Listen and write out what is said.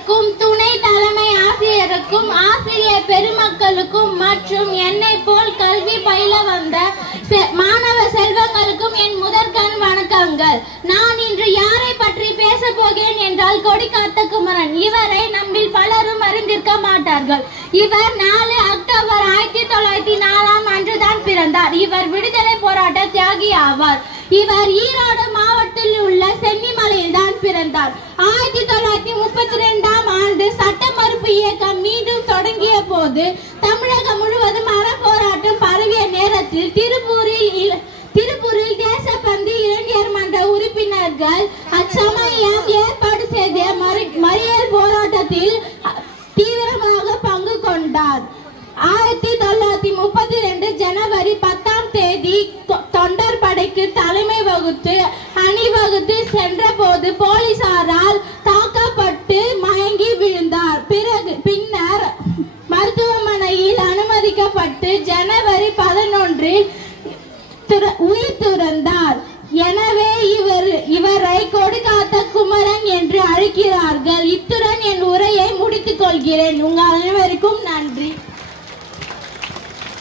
ஆசிரியருக்கும் துணை தலைமை ஆசிரியருக்கும் ஆசிரியர் பெருமக்களுக்கும் மற்றும் என்னை போல் கல்வி பயில வந்த மாணவ செல்வங்களுக்கும் என் முதற்கண் வணக்கங்கள். நான் இன்று யாரை பற்றி பேச போகிறேன் என்றால் கொடிக்காத்த குமரன். இவரை நம்மில் பலரும் அறிந்திருக்க மாட்டார்கள். இவர் 4 அக்டோபர் 1904 அன்றுதான் பிறந்தார். இவர் விடுதலை போராட்ட தியாகி ஆவார். இவர் ஈரோடு மாவட்டத்தில் உள்ள சென்னிமலையில் தான் பிறந்தார். 1932 ஆண்டு சட்ட மறுப்பு இயக்கம் மீண்டும் தொடங்கிய போது தமிழகம் முழுவதும் அறப்போராட்டம் பரவிய நேரத்தில் திருப்பூரில் தேசபந்து இளைஞர் மன்ற உறுப்பினர்கள் அச்சமயம் ஏற்பாடு செய்த மறியல் போராட்டத்தில் தீவிரமாக பங்கு கொண்டார். 1932 ஜனவரி 10ஆம் தேதி தொண்டர் படைக்கு தலைமை வகுத்து அணிவகுத்து சென்ற போது போலீசாரால் தாக்கப்பட்டு மயங்கி விழுந்தார். பின்னர் மருத்துவமனையில் அனுமதிக்கப்பட்டு ஜனவரி 11 உயிர் துறந்தார். எனவே இவரை கொடிக்காத்த குமரன் என்று அழைக்கிறார்கள். இத்துடன் என் உரையை முடித்துக் கொள்கிறேன். உங்கள் அனைவருக்கும் நன்றி.